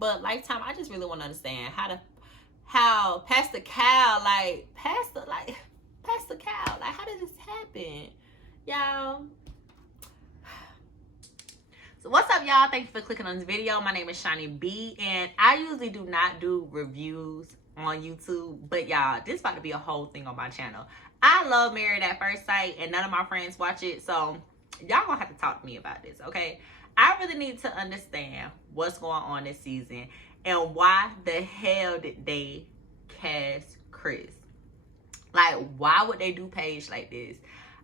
But Lifetime, I just really want to understand how Pastor Cal, Pastor Cal, how did this happen? Y'all. So what's up, y'all? Thank you for clicking on this video. My name is Shiny B, and I usually do not do reviews on YouTube, but y'all, this about to be a whole thing on my channel. I love Married at First Sight, and none of my friends watch it, so y'all gonna have to talk to me about this, okay? I really need to understand what's going on this season and why the hell did they cast Chris? Like, why would they do Paige like this?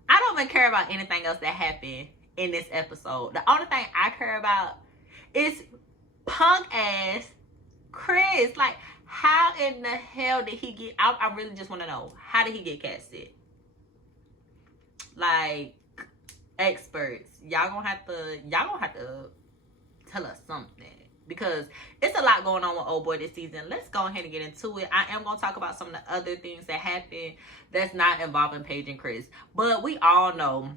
I don't even care about anything else that happened in this episode. The only thing I care about is punk ass Chris. Like, how in the hell did he get? I really just want to know, how did he get casted? Like, experts, y'all gonna have to tell us something, because it's a lot going on with old boy this season. Let's go ahead and get into it. I am gonna talk about some of the other things that happened that's not involving Paige and Chris, but we all know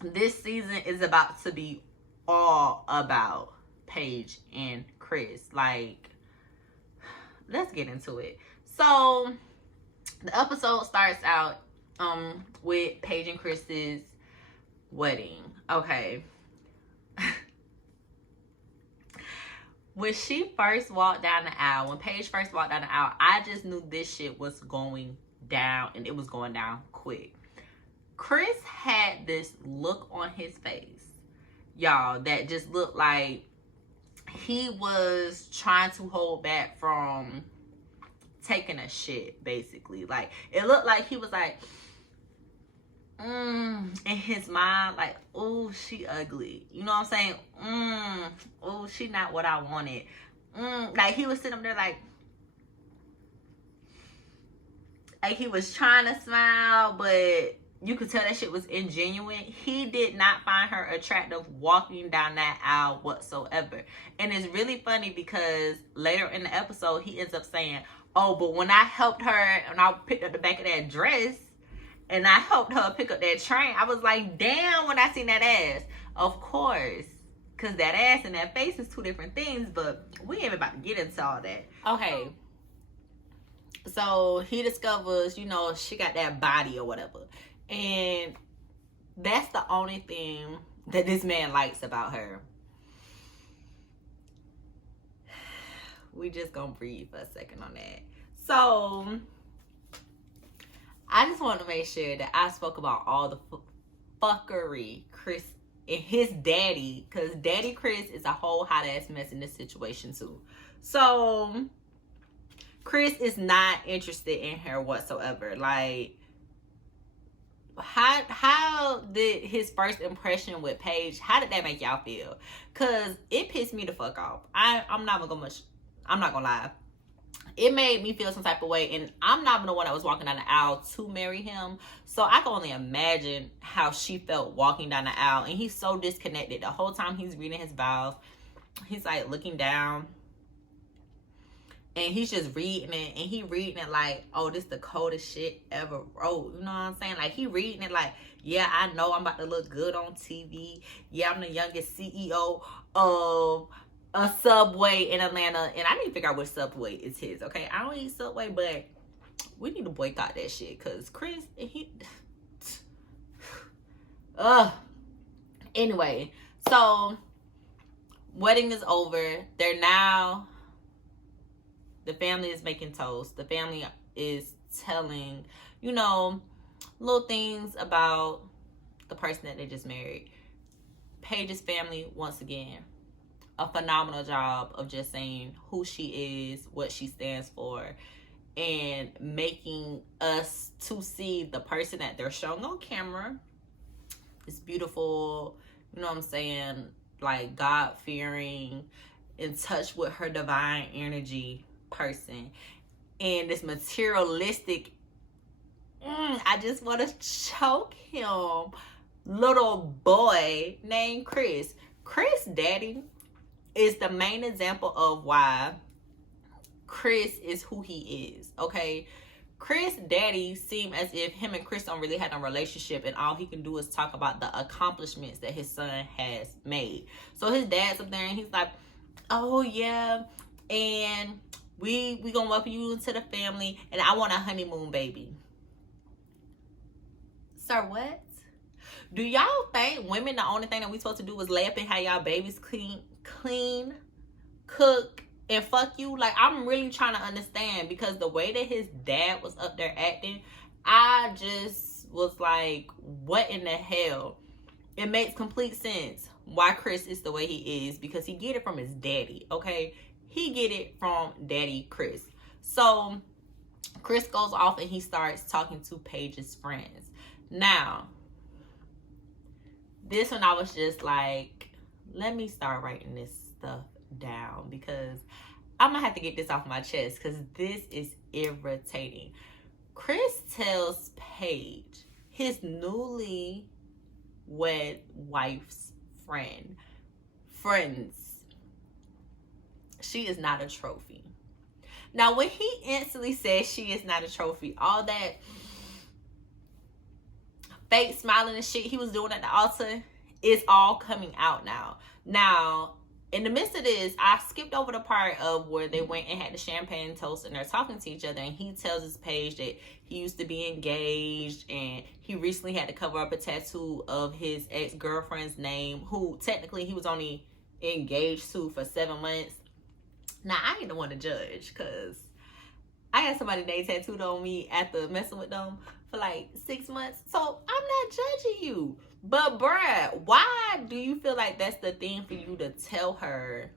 this season is about to be all about Paige and Chris. Like, let's get into it. So the episode starts out with Paige and Chris's wedding. Okay. When she first walked down the aisle, when Paige first walked down the aisle, I just knew this shit was going down, and it was going down quick. Chris had this look on his face, y'all, that just looked like he was trying to hold back from taking a shit, basically. Like, it looked like he was like, in his mind, like, oh, she ugly. You know what I'm saying? Oh, she not what I wanted. Like, he was sitting up there like he was trying to smile, but you could tell that shit was ingenuine. He did not find her attractive walking down that aisle whatsoever. And it's really funny because later in the episode, he ends up saying, oh, but when I helped her and I picked up the back of that dress, and I helped her pick up that train, I was like, damn, when I seen that ass. Of course, because that ass and that face is two different things, but we ain't about to get into all that. Okay. So he discovers, you know, she got that body or whatever. And that's the only thing that this man likes about her. We just gonna breathe for a second on that. So I just want to make sure that I spoke about all the fuckery Chris and his daddy, because Daddy Chris is a whole hot ass mess in this situation too. So Chris is not interested in her whatsoever. Like, how did his first impression with Paige, how did that make y'all feel? Because it pissed me the fuck off. I'm not gonna lie. It made me feel some type of way, and I'm not the one that was walking down the aisle to marry him, so I can only imagine how she felt walking down the aisle. And he's so disconnected the whole time he's reading his vows. He's like looking down, and he's just reading it, and he reading it like, oh, this the coldest shit ever wrote. You know what I'm saying? Like, he reading it like, yeah, I know I'm about to look good on TV. Yeah, I'm the youngest CEO of a Subway in Atlanta, and I need to figure out which Subway is his, okay? I don't eat Subway, but we need to boycott that shit, because Chris, anyway, so wedding is over. The family is making toast. The family is telling, you know, little things about the person that they just married. Paige's family, once again, a phenomenal job of just saying who she is, what she stands for, and making us to see the person that they're showing on camera. This beautiful, you know what I'm saying, like God-fearing, in touch with her divine energy person. And this materialistic, I just want to choke him, little boy named Chris. Chris' daddy is the main example of why Chris is who he is, okay? Chris' daddy seemed as if him and Chris don't really have a relationship, and all he can do is talk about the accomplishments that his son has made. So his dad's up there and he's like, oh yeah, and we gonna welcome you into the family, and I want a honeymoon baby. Sir, what? Do y'all think women, the only thing that we supposed to do is lay up and have y'all babies clean, cook, and fuck you? Like, I'm really trying to understand, because the way that his dad was up there acting, I just was like, what in the hell? It makes complete sense why Chris is the way he is, because he get it from his daddy, okay? He get it from daddy Chris. So Chris goes off and he starts talking to Paige's friends. Now, this one I was just like, let me start writing this stuff down, because I'm gonna have to get this off my chest, because this is irritating. Chris tells Paige, his newly wed wife's friends, she is not a trophy. Now, when he instantly says she is not a trophy, all that fake smiling and shit he was doing at the altar is all coming out now. Now, in the midst of this, I skipped over the part of where they went and had the champagne toast and they're talking to each other, and he tells his Paige that he used to be engaged and he recently had to cover up a tattoo of his ex-girlfriend's name, who technically he was only engaged to for 7 months. Now, I ain't the one to judge, because I had somebody name tattooed on me after messing with them for like 6 months. So I'm not judging you. But bruh, why do you feel like that's the thing for you to tell her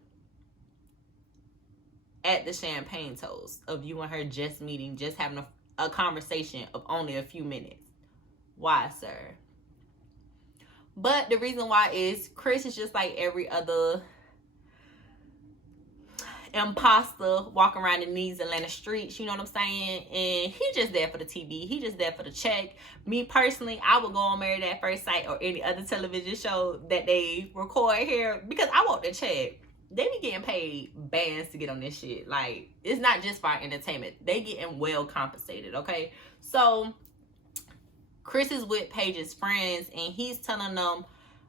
at the champagne toast of you and her just meeting, just having a conversation of only a few minutes? Why, sir? But the reason why is Chris is just like every other imposter walking around in these Atlanta streets, you know what I'm saying? And he just there for the TV. He just there for the check. Me personally, I would go on Married at First Sight or any other television show that they record here, because I want the check. They be getting paid bands to get on this shit. Like, it's not just for our entertainment. They getting well compensated, okay? So Chris is with Paige's friends and he's telling them,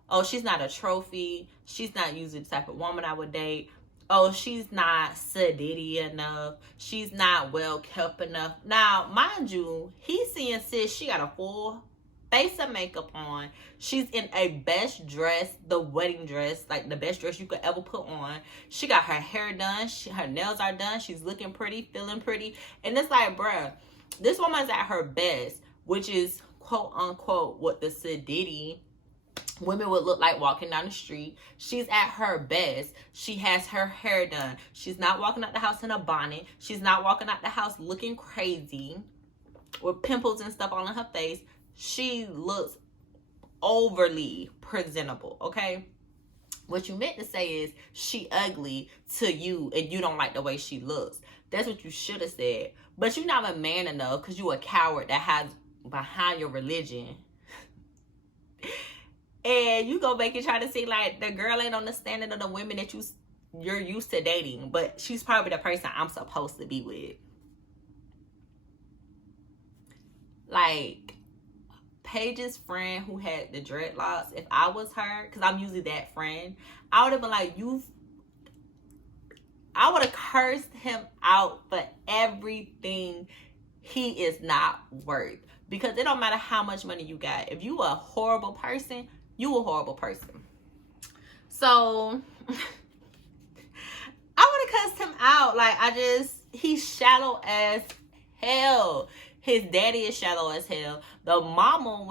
oh, she's not a trophy. She's not usually the type of woman I would date. Oh, she's not sedity enough. She's not well kept enough. Now, mind you, he's seeing sis, she got a full face of makeup on. She's in a best dress, the wedding dress, like the best dress you could ever put on. She got her hair done. Her nails are done. She's looking pretty, feeling pretty. And it's like, bruh, this woman's at her best, which is quote unquote what the sedity women would look like walking down the street. She's at her best. She has her hair done. She's not walking out the house in a bonnet. She's not walking out the house looking crazy with pimples and stuff all on her face. She looks overly presentable, okay? What you meant to say is she ugly to you and you don't like the way she looks. That's what you should have said. But you're not a man enough, because you a coward that hides behind your religion. And you go back and try to see like the girl ain't on the standard of the women that you're used to dating, but she's probably the person I'm supposed to be with. Like, Paige's friend who had the dreadlocks, if I was her, because I'm usually that friend, I would have been like, I would have cursed him out for everything he is not worth. Because it don't matter how much money you got. If you a horrible person, you a horrible person. So I would have cussed him out. Like, he's shallow as hell. His daddy is shallow as hell. The mama,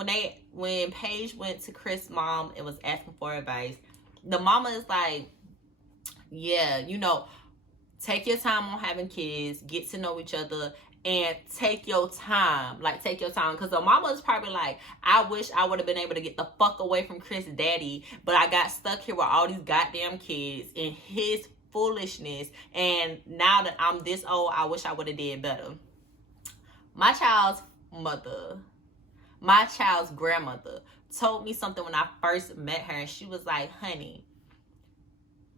when Paige went to Chris' mom and was asking for advice, the mama is like, yeah, you know, take your time on having kids, get to know each other, and take your time. Like, take your time. Because the mama is probably like, I wish I would have been able to get the fuck away from Chris' daddy, but I got stuck here with all these goddamn kids and his foolishness. And now that I'm this old, I wish I would have did better. My child's grandmother told me something when I first met her. And she was like, honey,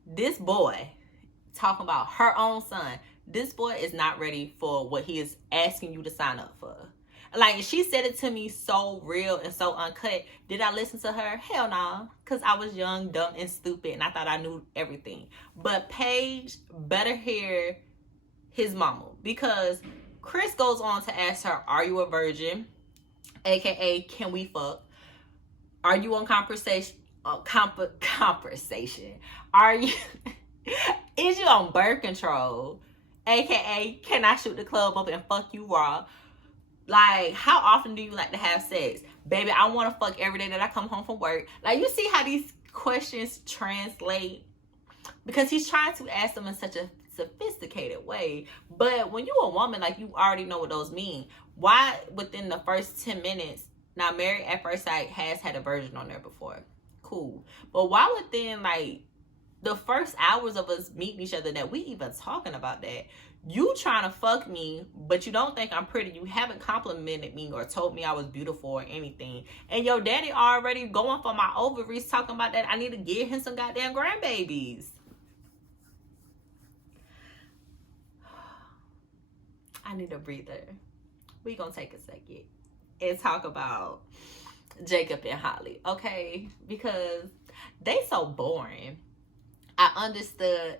this boy, talking about her own son, this boy is not ready for what he is asking you to sign up for. Like, she said it to me so real and so uncut. Did I listen to her? Hell no. Because I was young, dumb, and stupid, and I thought I knew everything. But Paige better hear his mama. Because Chris goes on to ask her, are you a virgin? AKA, can we fuck? Are you on conversation? Conversation. Are you... Is you on birth control? AKA, can I shoot the club up and fuck you raw? Like, how often do you like to have sex? Baby, I want to fuck every day that I come home from work. Like, you see how these questions translate? Because he's trying to ask them in such a sophisticated way. But when you a woman, like, you already know what those mean. Why within the first 10 minutes, now Married at First Sight has had a virgin on there before. Cool. But why within, like, the first hours of us meeting each other that we even talking about that, you trying to fuck me, but you don't think I'm pretty. You haven't complimented me or told me I was beautiful or anything. And your daddy already going for my ovaries talking about that I need to give him some goddamn grandbabies. I need a breather. We gonna take a second and talk about Jacob and Holly, okay? Because they so boring. I understood.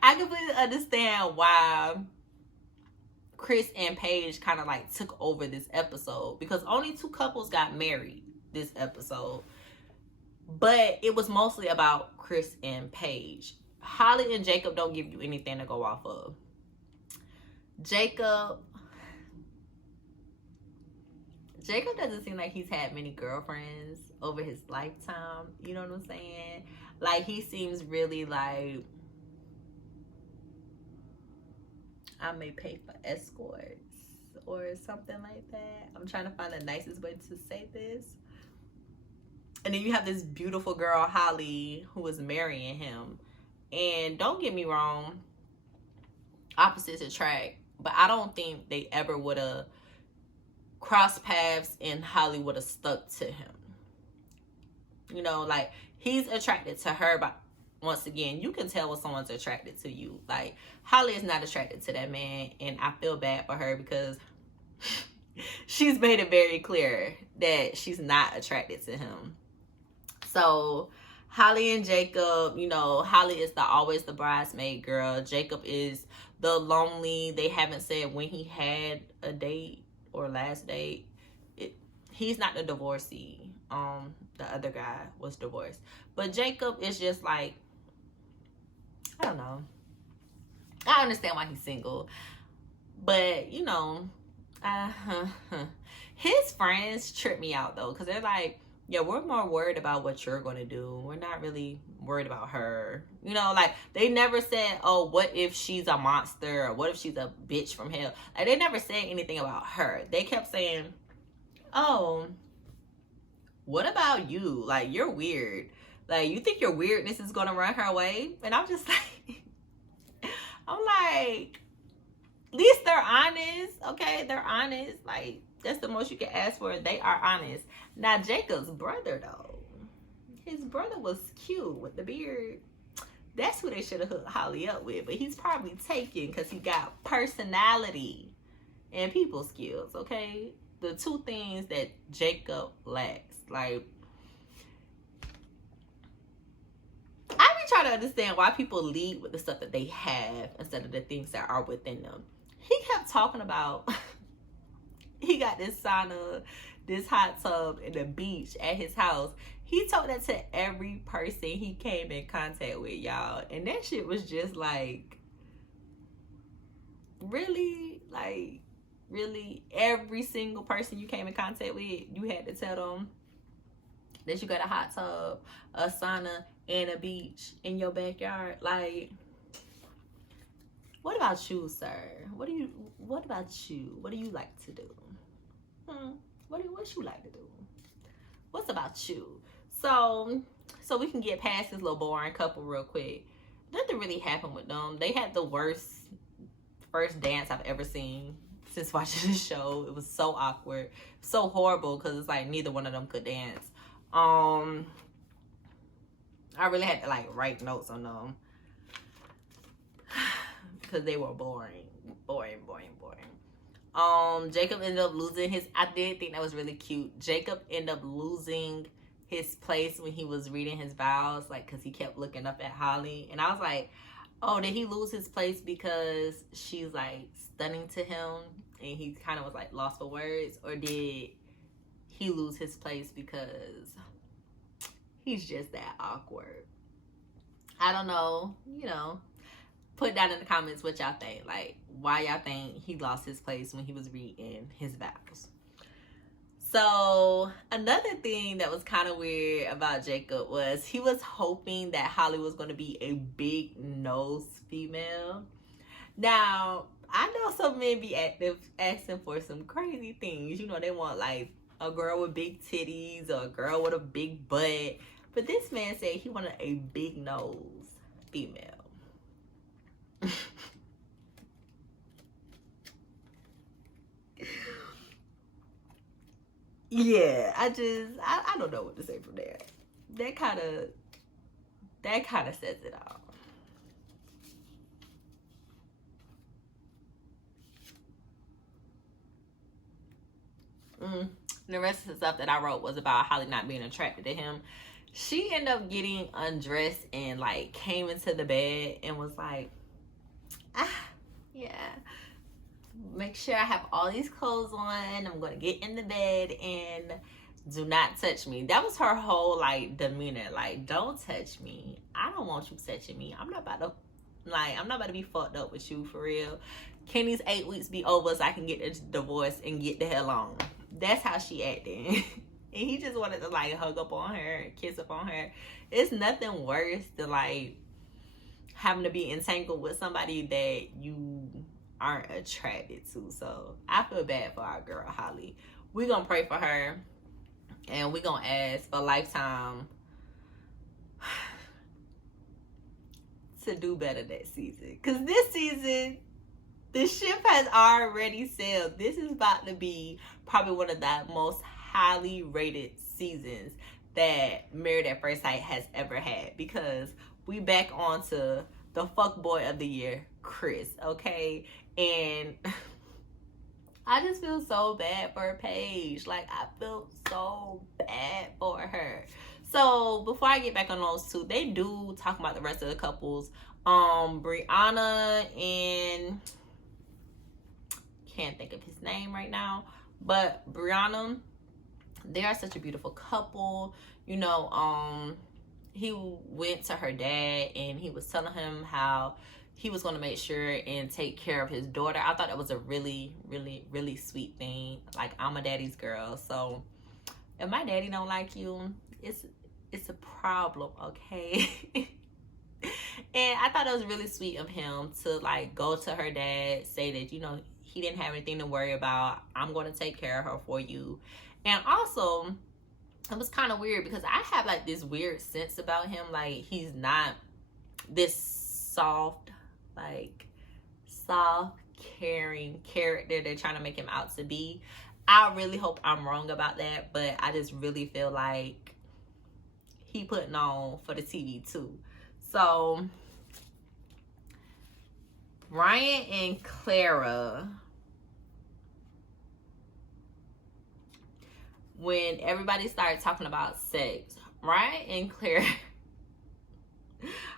I completely understand why Chris and Paige kind of like took over this episode, because only 2 couples got married this episode. But it was mostly about Chris and Paige. Holly and Jacob don't give you anything to go off of. Jacob doesn't seem like he's had many girlfriends over his lifetime. You know what I'm saying? Like, he seems really like, I may pay for escorts or something like that. I'm trying to find the nicest way to say this. And then you have this beautiful girl, Holly, who is marrying him. And don't get me wrong, opposites attract. But I don't think they ever would have crossed paths and Holly would have stuck to him. You know, like, he's attracted to her, but once again, you can tell when someone's attracted to you. Like, Holly is not attracted to that man, and I feel bad for her because she's made it very clear that she's not attracted to him. So, Holly and Jacob, you know, Holly is always the bridesmaid girl. Jacob is the lonely. They haven't said when he had a date or last date. He's not the divorcee. The other guy was divorced. But Jacob is just like, I don't know. I understand why he's single. But, you know, his friends trip me out, though. Because they're like, yeah, we're more worried about what you're going to do. We're not really worried about her. You know, like, they never said, oh, what if she's a monster? Or what if she's a bitch from hell? Like, they never said anything about her. They kept saying, oh, what about you? Like, you're weird. Like, you think your weirdness is going to run her way? And I'm just like, I'm like, at least they're honest. Okay, they're honest. Like, that's the most you can ask for. They are honest. Now, Jacob's brother, though. His brother was cute with the beard. That's who they should have hooked Holly up with. But he's probably taken because he got personality and people skills, okay? The 2 things that Jacob lacks. Like, I be trying to understand why people lead with the stuff that they have instead of the things that are within them. He kept talking about he got this sauna, this hot tub, and the beach at his house. He told that to every person he came in contact with, y'all. And that shit was just like, really? Like, really? Every single person you came in contact with, you had to tell them that you got a hot tub, a sauna, and a beach in your backyard? Like, what about you, sir? What about you? What do you like to do? What you like to do? What's about you? So we can get past this little boring couple real quick. Nothing really happened with them. They had the worst first dance I've ever seen since watching this show. It was so awkward, so horrible, because it's like neither one of them could dance. I really had to like write notes on them because they were boring. Jacob ended up losing his, I did think that was really cute. Jacob ended up losing his place when he was reading his vows, like, because he kept looking up at Holly. And I was like, oh, did he lose his place because she's like stunning to him and he kind of was like lost for words? Or did he lose his place because he's just that awkward? I don't know, you know. Put down in the comments what y'all think. Like, why y'all think he lost his place when he was reading his vows. So, another thing that was kind of weird about Jacob was he was hoping that Holly was going to be a big nose female. Now, I know some men be asking for some crazy things. You know, they want like a girl with big titties or a girl with a big butt. But this man said he wanted a big nose female. Yeah, I don't know what to say from there. That kind of says it all. The rest of the stuff that I wrote was about Holly not being attracted to him. She ended up getting undressed and like came into the bed and was like, yeah, make sure I have all these clothes on. I'm gonna get in the bed and do not touch me. That was her whole like demeanor. Like, don't touch me. I don't want you touching me. I'm not about to be fucked up with you for real. Can these 8 weeks be over so I can get a divorce and get the hell on? That's how she acting. And he just wanted to like hug up on her, kiss up on her. It's nothing worse than like having to be entangled with somebody that you aren't attracted to. So I feel bad for our girl Holly. We're gonna pray for her and we're gonna ask for Lifetime to do better that season. Because this season, the ship has already sailed. This is about to be probably one of the most highly rated seasons that Married at First Sight has ever had. Because we back on to the fuckboy of the year, Chris, okay? And I just feel so bad for Paige. Like, I feel so bad for her. So, before I get back on those two, they do talk about the rest of the couples. Brianna and... can't think of his name right now. But Brianna, they are such a beautiful couple. You know, he went to her dad and he was telling him how he was going to make sure and take care of his daughter. I thought that was a really, really, really sweet thing. Like, I'm a daddy's girl. So, if my daddy don't like you, it's a problem, okay? And I thought it was really sweet of him to, like, go to her dad, say that, you know, he didn't have anything to worry about. I'm going to take care of her for you. And also, it was kind of weird because I have, like, this weird sense about him. Like, he's not this soft, caring character they're trying to make him out to be. I really hope I'm wrong about that, but I just really feel like he putting on for the TV too. So, Ryan and Clara, when everybody started talking about sex, Ryan and Clara,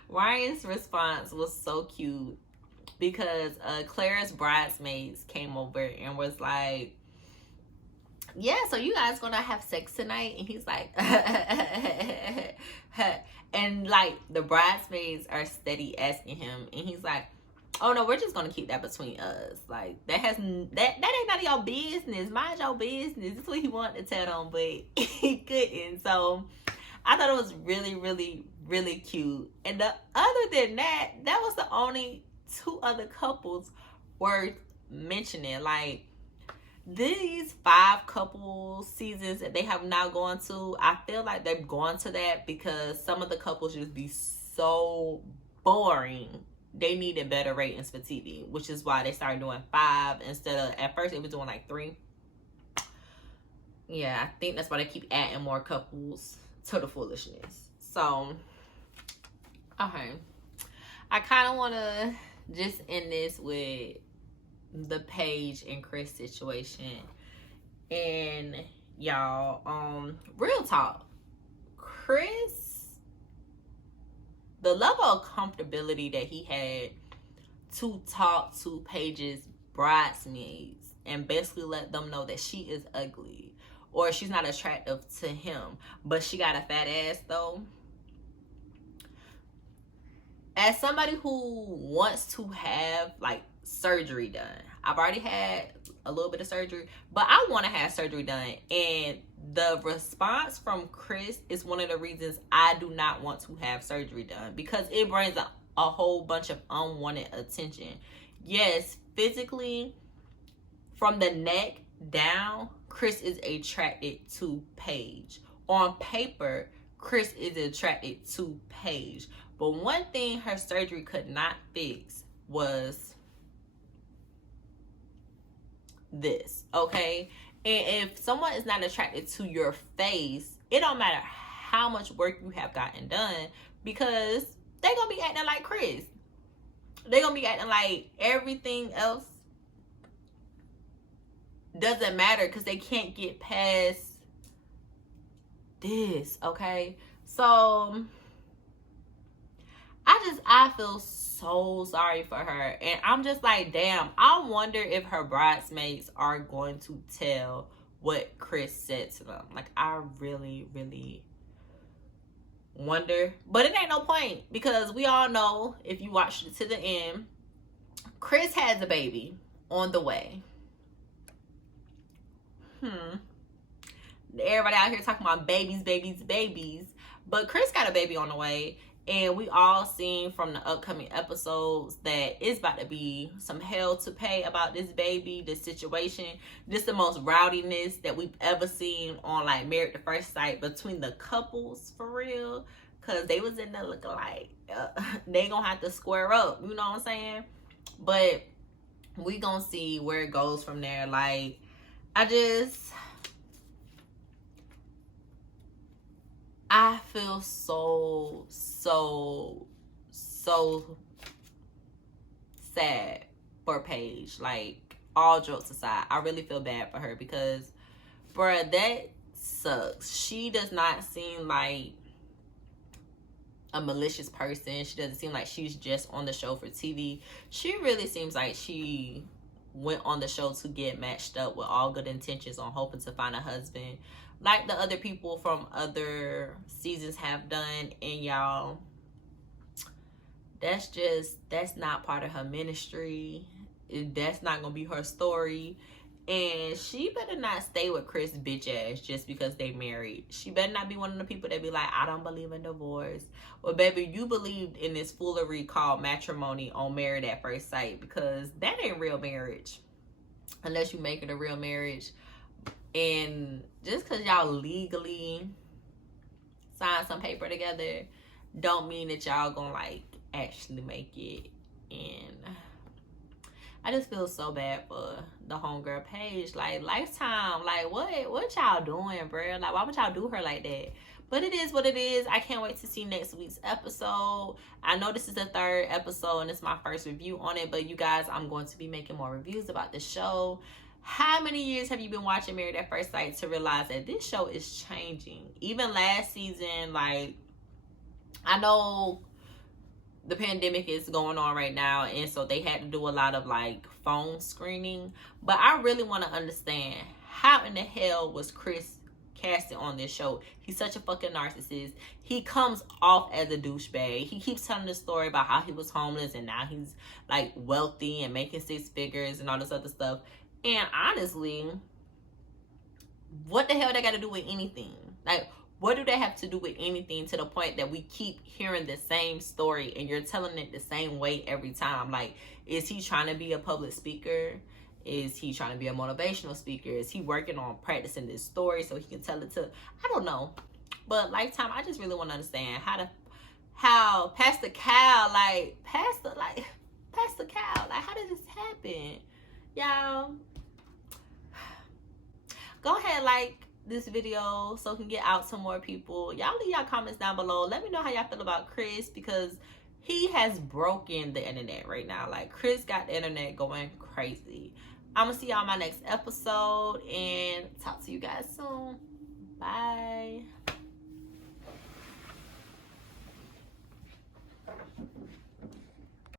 Ryan's response was so cute because Clara's bridesmaids came over and was like, yeah, so you guys gonna have sex tonight? And he's like, and like the bridesmaids are steady asking him, and he's like, oh no, we're just gonna keep that between us. Like, that ain't none of your business. Mind your business. That's what he wanted to tell them, but he couldn't. So I thought it was really, really, really cute. And other than that, that was the only two other couples worth mentioning. Like, these 5 couple seasons that they have now gone to, I feel like they've gone to that because some of the couples just be so boring. They needed better ratings for TV, which is why they started doing 5 instead of, at first it was doing like 3. Yeah, I think that's why they keep adding more couples to the foolishness. So, okay. I kind of want to just end this with the Paige and Chris situation. And y'all, real talk, Chris, the level of comfortability that he had to talk to Paige's bridesmaids and basically let them know that she is ugly or she's not attractive to him, but she got a fat ass though. As somebody who wants to have like surgery done, I've already had a little bit of surgery, but I want to have surgery done, and the response from Chris is one of the reasons I do not want to have surgery done, because it brings a whole bunch of unwanted attention. Yes, physically, from the neck down, Chris is attracted to Paige. On paper, Chris is attracted to Paige. But one thing her surgery could not fix was this, okay? And if someone is not attracted to your face, it don't matter how much work you have gotten done, because they're gonna be acting like Chris. They're gonna be acting like everything else doesn't matter because they can't get past this, okay? So I feel so sorry for her, and I'm just like, damn, I wonder if her bridesmaids are going to tell what Chris said to them. Like, I really, really wonder, but it ain't no point, because we all know, if you watched it to the end, Chris has a baby on the way. Everybody out here talking about babies, but Chris got a baby on the way, and we all seen from the upcoming episodes that it's about to be some hell to pay about this baby, this situation. This is the most rowdiness that we've ever seen on like Married at First Sight between the couples, for real, because they was in there looking like they gonna have to square up, you know what I'm saying? But we gonna see where it goes from there. Like, I feel so sad for Paige. Like, all jokes aside, I really feel bad for her, because, bruh, that sucks. She does not seem like a malicious person. She doesn't seem like she's just on the show for TV. She really seems like she went on the show to get matched up with all good intentions on hoping to find a husband, like the other people from other seasons have done. And y'all, that's not part of her ministry. That's not gonna be her story. And she better not stay with Chris bitch ass just because they married. She better not be one of the people that be like, I don't believe in divorce. Well, baby, you believed in this foolery called matrimony on Married at First Sight, because that ain't real marriage unless you make it a real marriage. And just because y'all legally sign some paper together don't mean that y'all gonna like actually make it. And I just feel so bad for the homegirl Paige. Like, Lifetime, like, what y'all doing, bro? Like, why would y'all do her like that? But it is what it is. I can't wait to see next week's episode. I know this is the 3rd episode and it's my first review on it, but you guys, I'm going to be making more reviews about the show. How many years have you been watching Married at First Sight to realize that this show is changing? Even last season, like, I know the pandemic is going on right now, and so they had to do a lot of like phone screening, but I really want to understand, how in the hell was Chris casted on this show? He's such a fucking narcissist. He comes off as a douchebag. He keeps telling the story about how he was homeless and now he's like wealthy and making 6 figures and all this other stuff. And honestly, what the hell they got to do with anything? Like, what do they have to do with anything, to the point that we keep hearing the same story and you're telling it the same way every time? Like, is he trying to be a public speaker? Is he trying to be a motivational speaker? Is he working on practicing this story so he can tell it to, I don't know. But Lifetime, I just really want to understand how Pastor Cal, like, Pastor Cal, like, how did this happen? Y'all, go ahead, like this video so it can get out to more people. Y'all leave y'all comments down below. Let me know how y'all feel about Chris, because he has broken the internet right now. Like, Chris got the internet going crazy. I'm gonna see y'all in my next episode and talk to you guys soon. Bye.